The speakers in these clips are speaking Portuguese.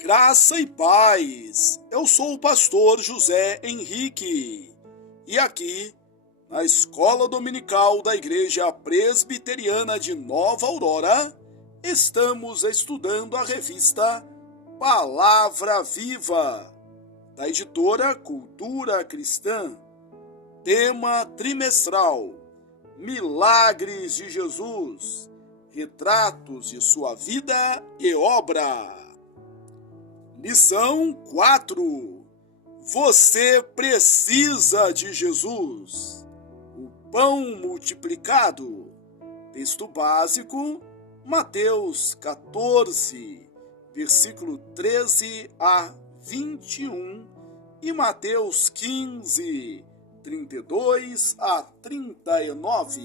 Graça e paz. Eu sou o pastor José Henrique e aqui na Escola Dominical da Igreja Presbiteriana de Nova Aurora estamos estudando a revista Palavra Viva, da editora Cultura Cristã. Tema trimestral: Milagres de Jesus, retratos de sua vida e obra. Lição 4. Você precisa de Jesus. O pão multiplicado. Texto básico, Mateus 14, versículo 13 a 21 e Mateus 15, 32 a 39.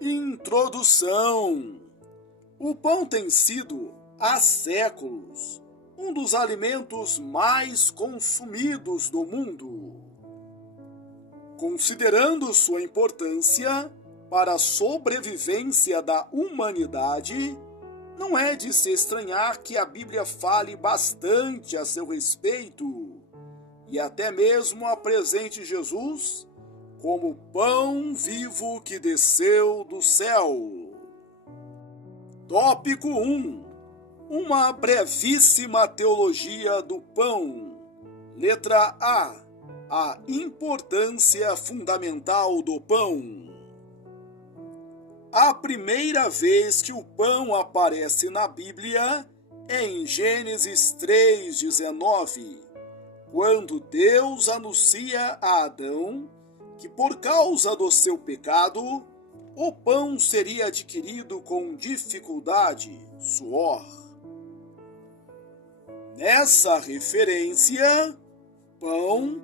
Introdução. O pão tem sido, há séculos, um dos alimentos mais consumidos do mundo. Considerando sua importância para a sobrevivência da humanidade, não é de se estranhar que a Bíblia fale bastante a seu respeito e até mesmo apresente Jesus como pão vivo que desceu do céu. Tópico 1. Uma brevíssima teologia do pão. Letra A. A importância fundamental do pão. A primeira vez que o pão aparece na Bíblia é em Gênesis 3:19, quando Deus anuncia a Adão que por causa do seu pecado, o pão seria adquirido com dificuldade, suor. Nessa referência, pão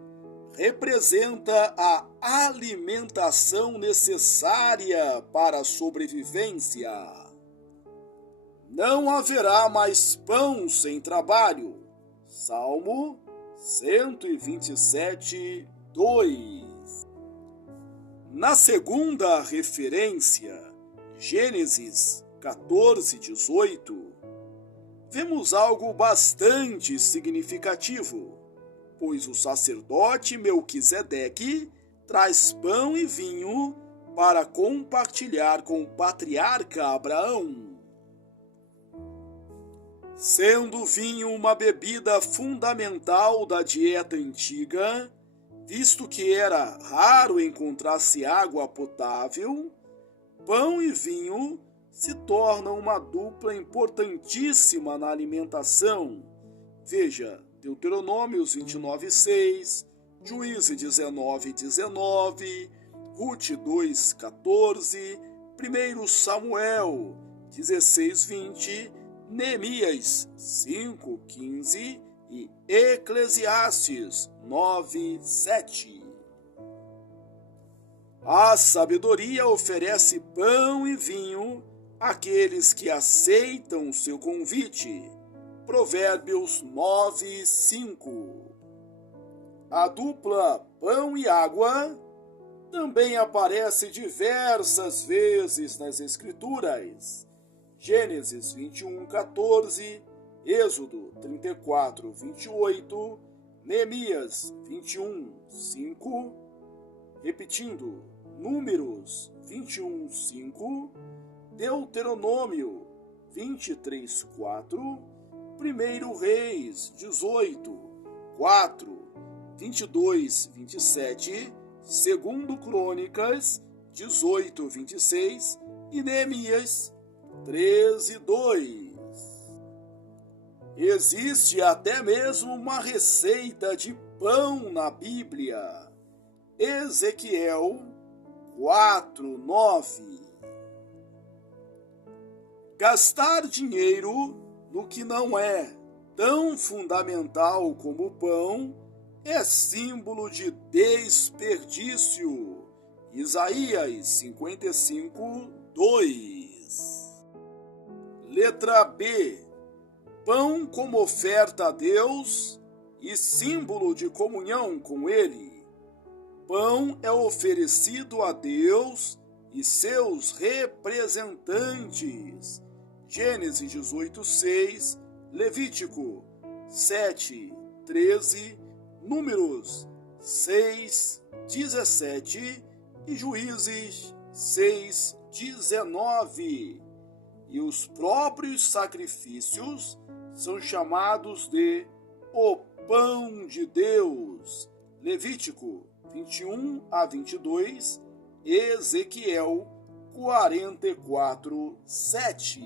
representa a alimentação necessária para a sobrevivência. Não haverá mais pão sem trabalho. Salmo 127, 2. Na segunda referência, Gênesis 14, 18, vemos algo bastante significativo, pois o sacerdote Melquisedeque traz pão e vinho para compartilhar com o patriarca Abraão. Sendo o vinho uma bebida fundamental da dieta antiga, visto que era raro encontrar-se água potável, pão e vinho se tornam uma dupla importantíssima na alimentação. Veja, Deuteronômios 29:6, Juízes 19:19, Rute 2:14, 1 Samuel 16:20, Neemias 5:15 e Eclesiastes 9:7. A sabedoria oferece pão e vinho àqueles que aceitam seu convite. Provérbios 9:5. A dupla pão e água também aparece diversas vezes nas Escrituras. Gênesis 21:14, Êxodo 34:28, Neemias 21:5, repetindo, Números 21:5, Deuteronômio 23:4, 1 Reis 18:4, 22:27, 2 Crônicas 18:26 e Neemias 13:2. Existe até mesmo uma receita de pão na Bíblia. Ezequiel 4:9. Gastar dinheiro no que não é tão fundamental como o pão é símbolo de desperdício. Isaías 55:2. Letra B. Pão como oferta a Deus e símbolo de comunhão com Ele. Pão é oferecido a Deus e seus representantes. Gênesis 18:6, Levítico 7, 13, Números 6, 17 e Juízes 6, 19. E os próprios sacrifícios são chamados de o pão de Deus. Levítico 21 a 22, Ezequiel 44, 7.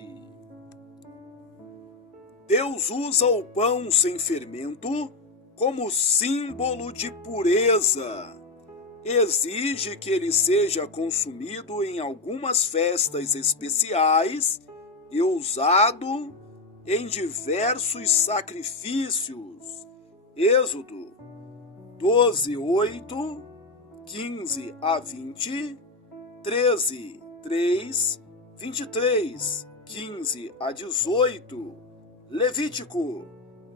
Deus usa o pão sem fermento como símbolo de pureza. Exige que ele seja consumido em algumas festas especiais e usado em diversos sacrifícios. Êxodo 12, 8, 15 a 20, 13, 3, 23, 15 a 18, Levítico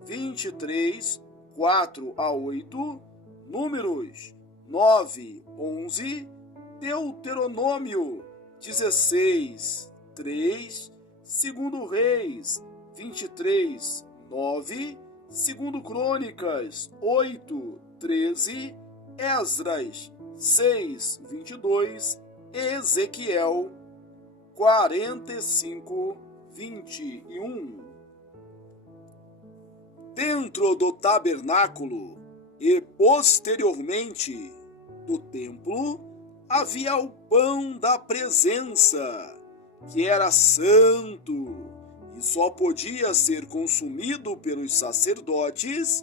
23, 4 a 8, Números 9, 11, Deuteronômio 16, 3, 2 Reis 23, 9, 2 Crônicas 8, 13, Esdras 6, 22, Ezequiel 45, 21. Dentro do tabernáculo e posteriormente do templo havia o pão da presença, que era santo e só podia ser consumido pelos sacerdotes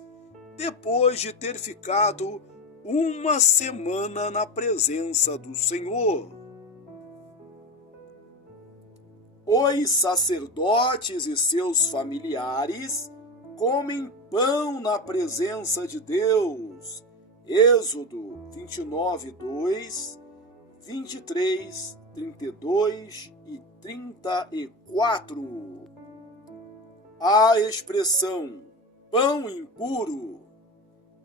depois de ter ficado uma semana na presença do Senhor. Os sacerdotes e seus familiares comem pão na presença de Deus. Êxodo 29, 2, 23, 32 e 34. A expressão pão impuro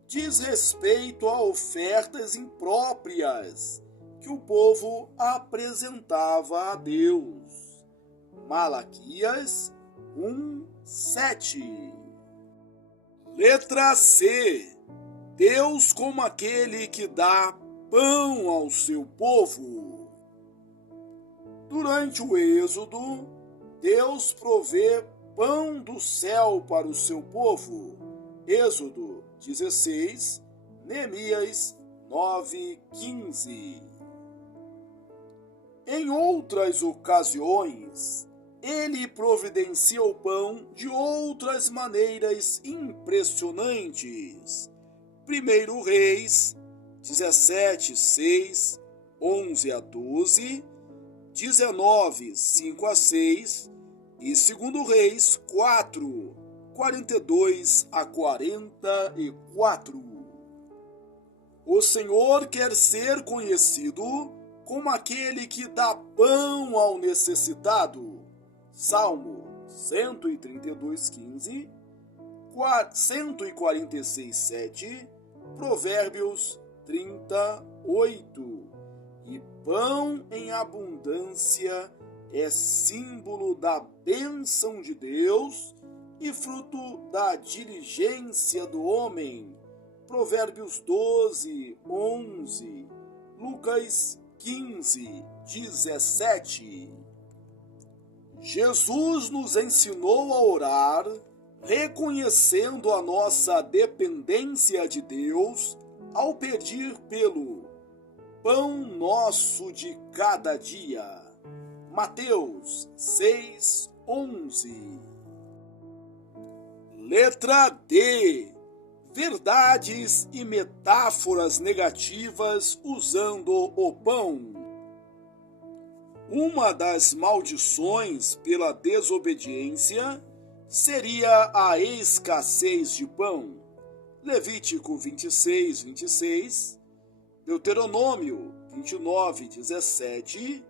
diz respeito a ofertas impróprias que o povo apresentava a Deus. Malaquias 1, 7. Letra C. Deus como aquele que dá pão ao seu povo. Durante o Êxodo, Deus provê pão do céu para o seu povo. Êxodo 16, Neemias 9, 15. Em outras ocasiões, ele providencia o pão de outras maneiras impressionantes. 1 Reis 17, 6, 11 a 12, 19, 5 a 6 e 2 Reis 4, 42 a 44. O Senhor quer ser conhecido como aquele que dá pão ao necessitado. Salmo 132, 15, 146, 7, Provérbios 38. E pão em abundância é símbolo da bênção de Deus e fruto da diligência do homem. Provérbios 12, 11, Lucas 15, 17. Jesus nos ensinou a orar, reconhecendo a nossa dependência de Deus ao pedir pelo pão nosso de cada dia. Mateus 6, 11. Letra D. Verdades e metáforas negativas usando o pão. Uma das maldições pela desobediência seria a escassez de pão. Levítico 26, 26, Deuteronômio 29, 17,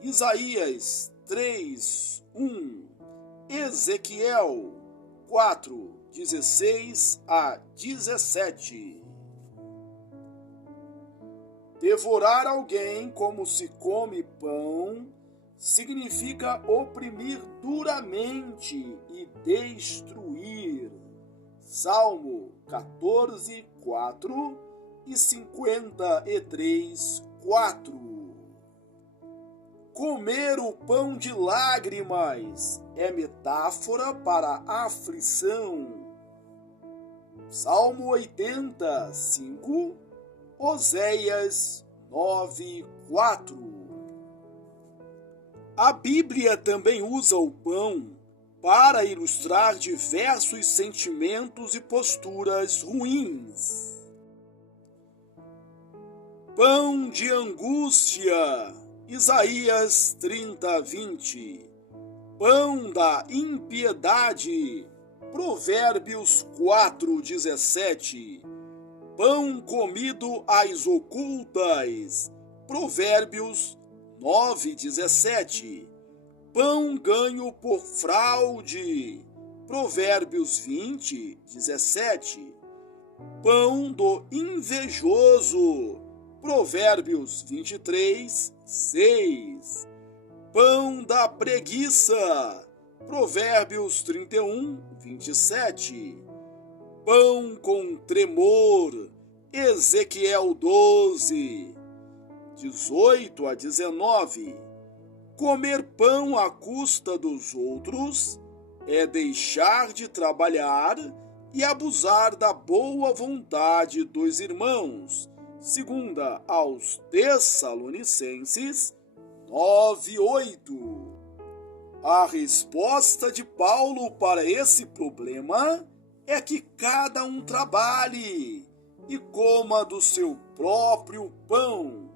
Isaías 3, 1, Ezequiel 4, 16 a 17. Devorar alguém como se come pão significa oprimir duramente e destruir. Salmo 14, 4 e 53, 4. Comer o pão de lágrimas é metáfora para a aflição. Salmo 80, 5, Oséias 9, 4. A Bíblia também usa o pão para ilustrar diversos sentimentos e posturas ruins. Pão de angústia, Isaías 30, 20. Pão da impiedade, Provérbios 4, 17. Pão comido às ocultas, Provérbios 9, 17. Pão ganho por fraude, Provérbios 20, 17. Pão do invejoso, Provérbios 23, 6. Pão da preguiça, Provérbios 31, 27. Pão com tremor, Ezequiel 12, 18 a 19. Comer pão à custa dos outros é deixar de trabalhar e abusar da boa vontade dos irmãos, segunda aos Tessalonicenses 9:8. A resposta de Paulo para esse problema é que cada um trabalhe e coma do seu próprio pão,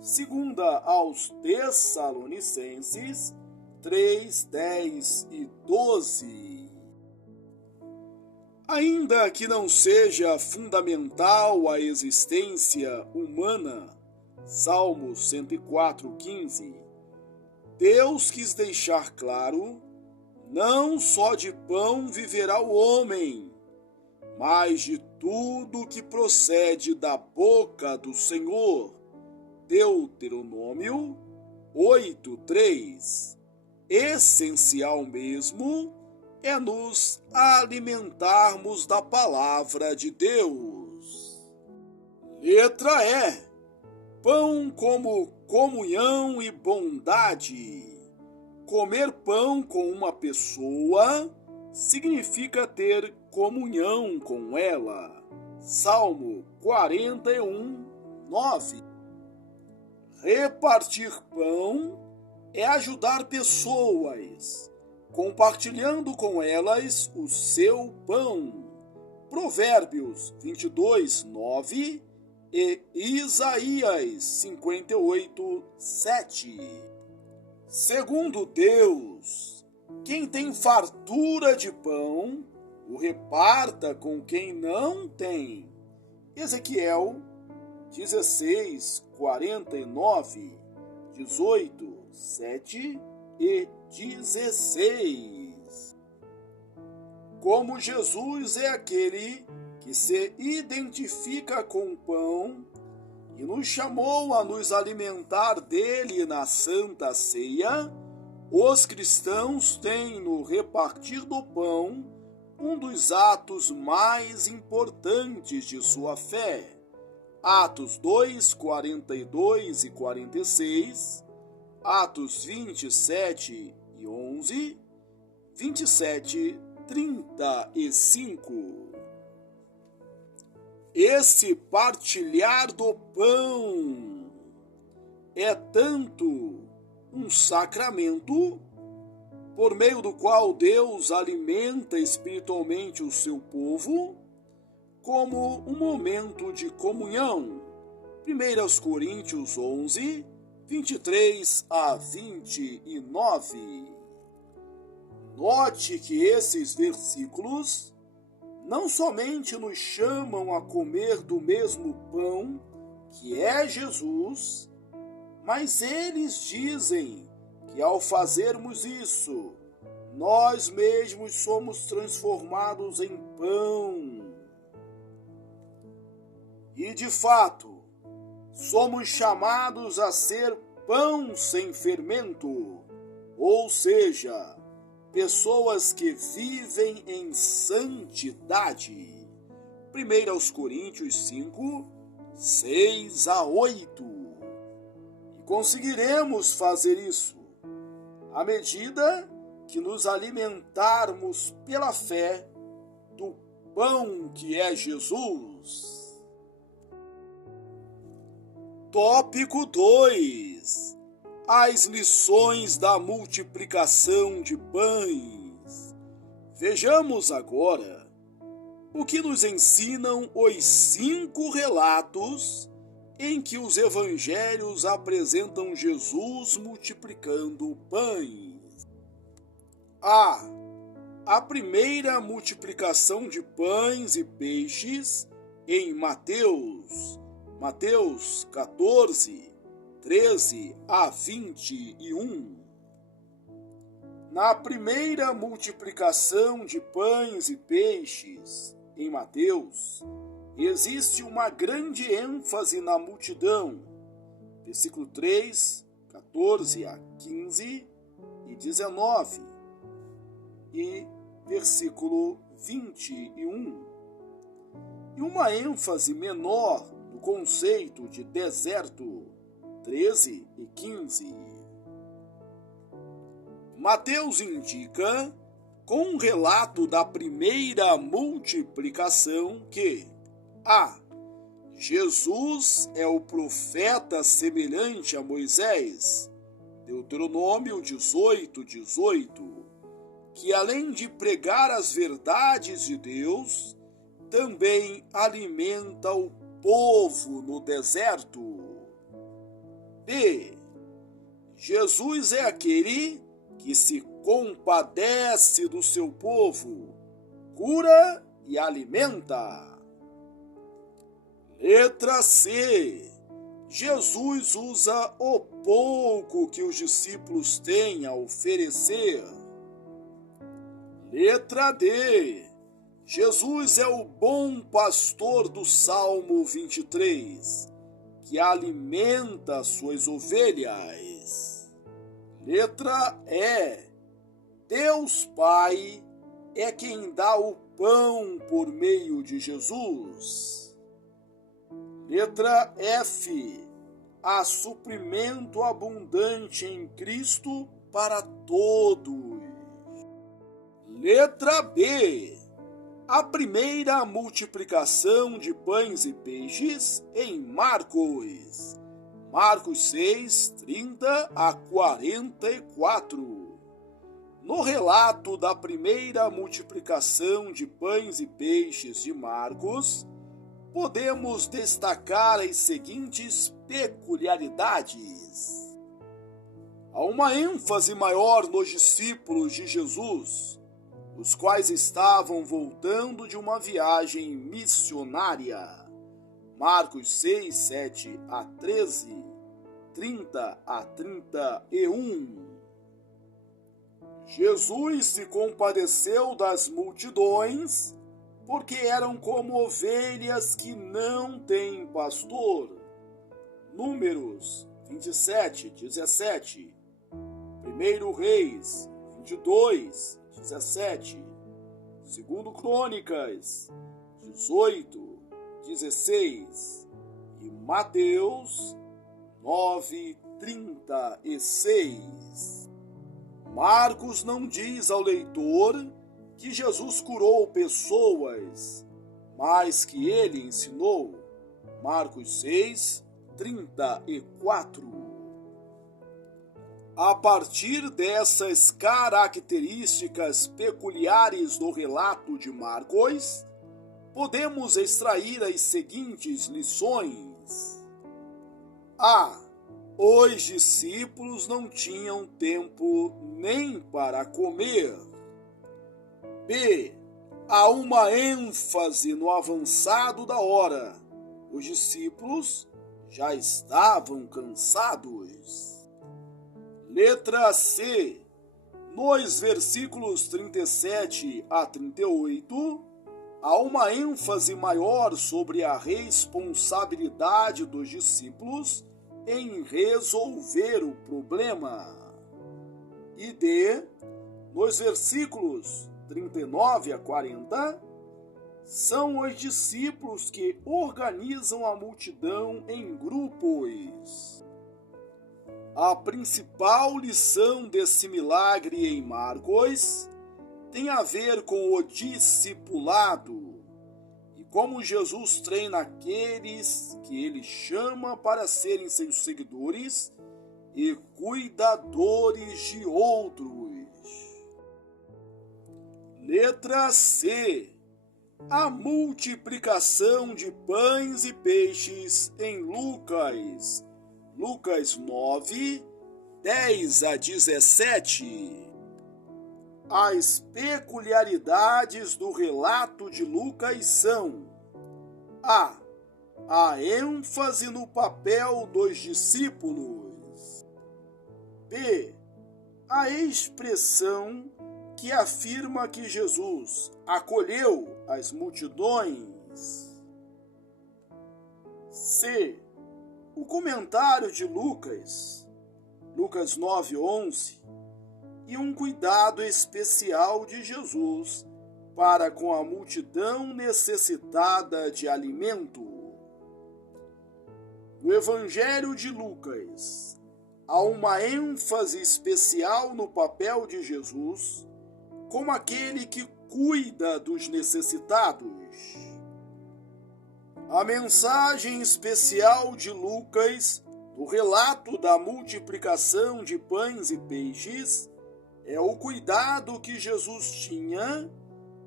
segunda aos Tessalonicenses 3, 10 e 12. Ainda que não seja fundamental à existência humana, Salmo 104, 15, Deus quis deixar claro: não só de pão viverá o homem, mas de tudo que procede da boca do Senhor. Deuteronômio 8:3. Essencial mesmo é nos alimentarmos da palavra de Deus. Letra E. Pão como comunhão e bondade. Comer pão com uma pessoa significa ter comunhão com ela. Salmo 41, 9. Repartir pão é ajudar pessoas, compartilhando com elas o seu pão. Provérbios 22, 9 e Isaías 58, 7. Segundo Deus, quem tem fartura de pão, o reparta com quem não tem. Ezequiel 16, 49, 18, 7 e 16. Como Jesus é aquele que se identifica com o pão e nos chamou a nos alimentar dele na Santa Ceia, os cristãos têm no repartir do pão um dos atos mais importantes de sua fé. Atos 2, 42 e 46, Atos 27 e 11, 27, 35. Esse partilhar do pão é tanto um sacramento por meio do qual Deus alimenta espiritualmente o seu povo, como um momento de comunhão. 1 Coríntios 11, 23 a 29. Note que esses versículos não somente nos chamam a comer do mesmo pão, que é Jesus, mas eles dizem que ao fazermos isso, nós mesmos somos transformados em pão. E de fato, somos chamados a ser pão sem fermento, ou seja, pessoas que vivem em santidade. 1 Coríntios 5, 6 a 8. E conseguiremos fazer isso à medida que nos alimentarmos pela fé do pão que é Jesus. Tópico 2. As lições da multiplicação de pães. Vejamos agora o que nos ensinam os 5 relatos em que os evangelhos apresentam Jesus multiplicando pães. A primeira multiplicação de pães e peixes em Mateus 14, 13 a 21. Na primeira multiplicação de pães e peixes em Mateus, existe uma grande ênfase na multidão. Versículo 3, 14 a 15 e 19. E versículo 21. E uma ênfase menor no conceito de deserto, 13 e 15. Mateus indica, com o relato da primeira multiplicação, que Jesus é o profeta semelhante a Moisés, Deuteronômio 18, 18, que além de pregar as verdades de Deus, também alimenta o povo no deserto. B. Jesus é aquele que se compadece do seu povo, cura e alimenta. Letra C. Jesus usa o pouco que os discípulos têm a oferecer. Letra D. Jesus é o bom pastor do Salmo 23, que alimenta suas ovelhas. Letra E. Deus Pai é quem dá o pão por meio de Jesus. Letra F. Há suprimento abundante em Cristo para todos. Letra B. A primeira multiplicação de pães e peixes em Marcos 6, 30 a 44. No relato da primeira multiplicação de pães e peixes de Marcos, podemos destacar as seguintes peculiaridades. Há uma ênfase maior nos discípulos de Jesus, os quais estavam voltando de uma viagem missionária. Marcos 6, 7 a 13, 30 a 31. Jesus se compadeceu das multidões, porque eram como ovelhas que não têm pastor. Números 27, 17. 1 Reis 22, 17, 2 Crônicas 18, 16 e Mateus 9, 36. Marcos não diz ao leitor que Jesus curou pessoas, mas que ele ensinou. Marcos 6, 34. A partir dessas características peculiares do relato de Marcos, podemos extrair as seguintes lições. Os discípulos não tinham tempo nem para comer. B. Há uma ênfase no avançado da hora. Os discípulos já estavam cansados. Letra C. Nos versículos 37 a 38, há uma ênfase maior sobre a responsabilidade dos discípulos em resolver o problema. E D. nos versículos 39 a 40, são os discípulos que organizam a multidão em grupos. A principal lição desse milagre em Marcos tem a ver com o discipulado e como Jesus treina aqueles que ele chama para serem seus seguidores e cuidadores de outros. Letra C. A multiplicação de pães e peixes em Lucas. Lucas 9, 10 a 17. As peculiaridades do relato de Lucas são: a ênfase no papel dos discípulos. B. A expressão que afirma que Jesus acolheu as multidões. C. O comentário de Lucas 9:11, e um cuidado especial de Jesus para com a multidão necessitada de alimento. No Evangelho de Lucas, há uma ênfase especial no papel de Jesus como aquele que cuida dos necessitados. A mensagem especial de Lucas, do relato da multiplicação de pães e peixes, é o cuidado que Jesus tinha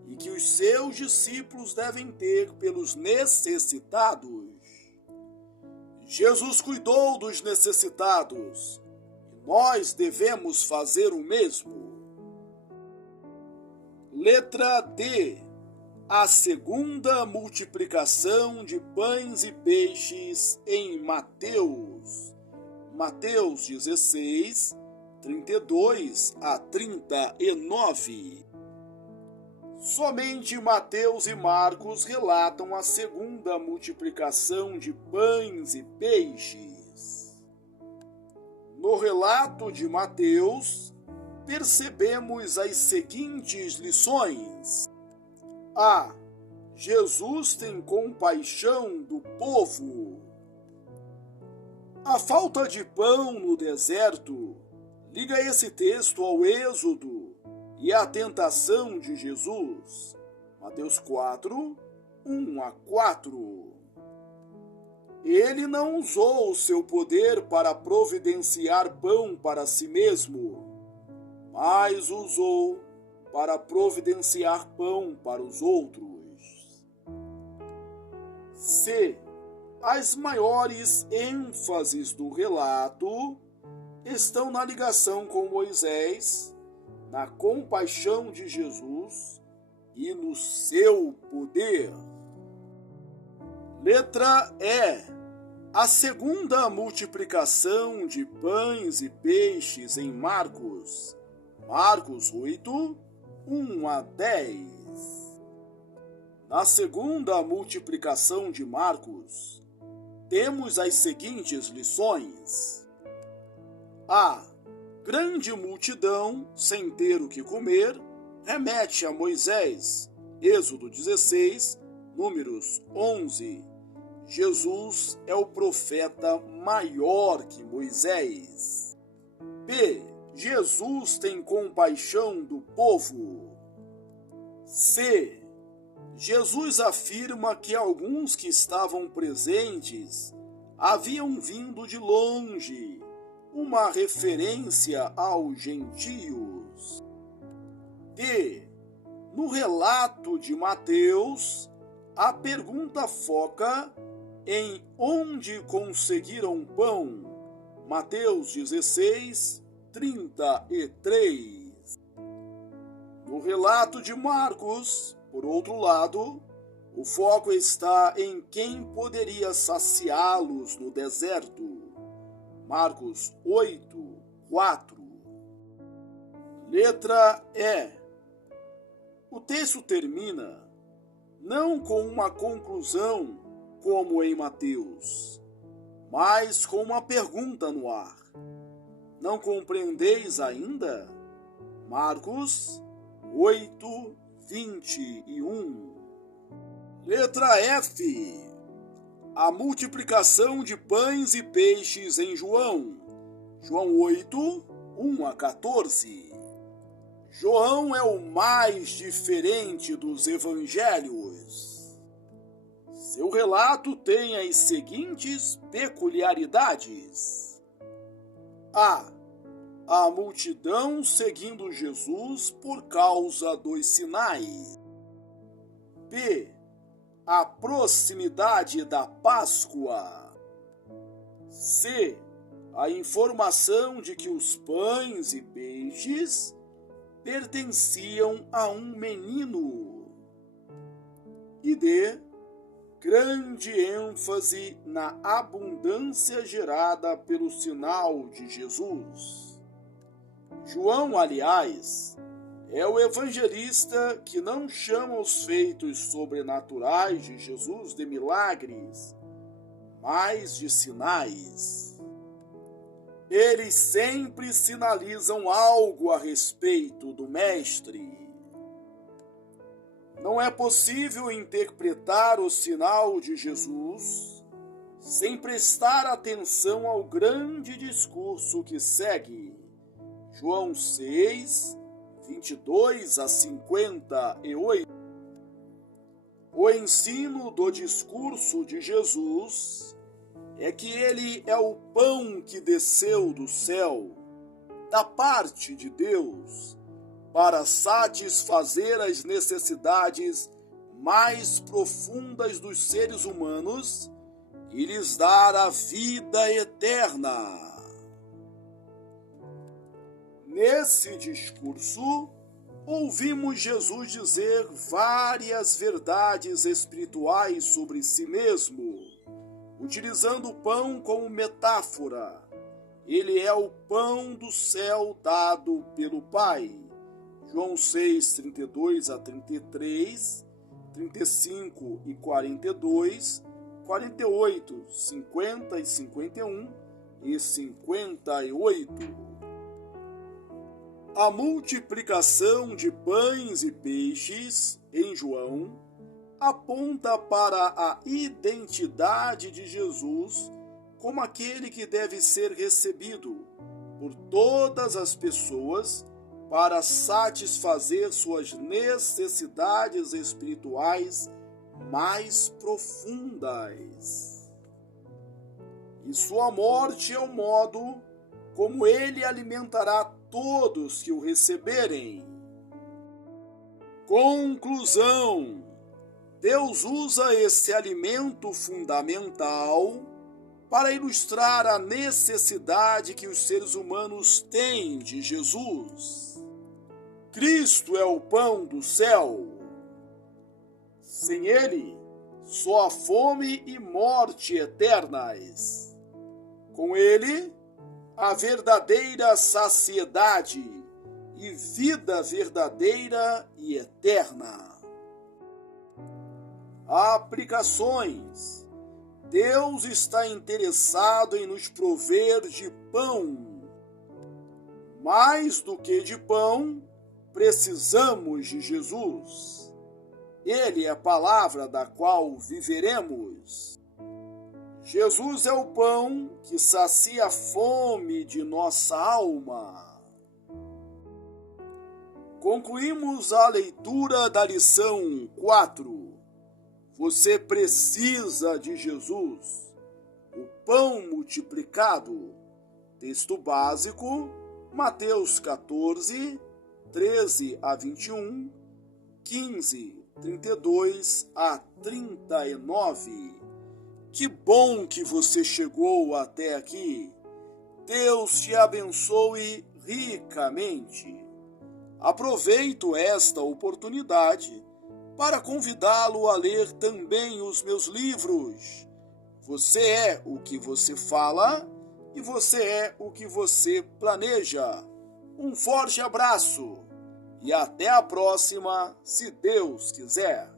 e que os seus discípulos devem ter pelos necessitados. Jesus cuidou dos necessitados e nós devemos fazer o mesmo. Letra D. A segunda multiplicação de pães e peixes em Mateus. Mateus 16, 32 a 39. Somente Mateus e Marcos relatam a segunda multiplicação de pães e peixes. No relato de Mateus, percebemos as seguintes lições. A. Jesus tem compaixão do povo. A falta de pão no deserto liga esse texto ao Êxodo e à tentação de Jesus. Mateus 4, 1 a 4. Ele não usou o seu poder para providenciar pão para si mesmo, mas usou para providenciar pão para os outros. C. As maiores ênfases do relato estão na ligação com Moisés, na compaixão de Jesus e no seu poder. Letra E. A segunda multiplicação de pães e peixes em Marcos. Marcos 8, 1 a 10. Na segunda multiplicação de Marcos, temos as seguintes lições. A. Grande multidão sem ter o que comer remete a Moisés. Êxodo 16, Números 11. Jesus é o profeta maior que Moisés. B. Jesus tem compaixão do povo. C. Jesus afirma que alguns que estavam presentes haviam vindo de longe, uma referência aos gentios. D. No relato de Mateus, a pergunta foca em onde conseguiram pão. Mateus 16, 33. No relato de Marcos, por outro lado, o foco está em quem poderia saciá-los no deserto. Marcos 8, 4. Letra E. O texto termina não com uma conclusão, como em Mateus, mas com uma pergunta no ar. Não compreendeis ainda? Marcos 8, 21. Letra F. A multiplicação de pães e peixes em João 8, 1 a 14. João é o mais diferente dos evangelhos. Seu relato tem as seguintes peculiaridades: A multidão seguindo Jesus por causa dos sinais. B. A proximidade da Páscoa. C. A informação de que os pães e peixes pertenciam a um menino. E D. Grande ênfase na abundância gerada pelo sinal de Jesus. João, aliás, é o evangelista que não chama os feitos sobrenaturais de Jesus de milagres, mas de sinais. Eles sempre sinalizam algo a respeito do Mestre. Não é possível interpretar o sinal de Jesus sem prestar atenção ao grande discurso que segue. João 6, 22 a 58. O ensino do discurso de Jesus é que ele é o pão que desceu do céu, da parte de Deus, para satisfazer as necessidades mais profundas dos seres humanos e lhes dar a vida eterna. Nesse discurso, ouvimos Jesus dizer várias verdades espirituais sobre si mesmo, utilizando o pão como metáfora. Ele é o pão do céu dado pelo Pai. João 6, 32 a 33, 35 e 42, 48, 50 e 51 e 58. A multiplicação de pães e peixes em João aponta para a identidade de Jesus como aquele que deve ser recebido por todas as pessoas para satisfazer suas necessidades espirituais mais profundas. E sua morte é o modo como ele alimentará todos que o receberem. Conclusão: Deus usa esse alimento fundamental para ilustrar a necessidade que os seres humanos têm de Jesus. Cristo é o pão do céu. Sem ele, só fome e morte eternas. Com ele, a verdadeira saciedade e vida verdadeira e eterna. Aplicações. Deus está interessado em nos prover de pão. Mais do que de pão, precisamos de Jesus. Ele é a palavra da qual viveremos. Jesus é o pão que sacia a fome de nossa alma. Concluímos a leitura da lição 4. Você precisa de Jesus, o pão multiplicado. Texto básico, Mateus 14, 13 a 21, 15, 32 a 39. Que bom que você chegou até aqui. Deus te abençoe ricamente. Aproveito esta oportunidade para convidá-lo a ler também os meus livros. Você é o que você fala e você é o que você planeja. Um forte abraço e até a próxima, se Deus quiser.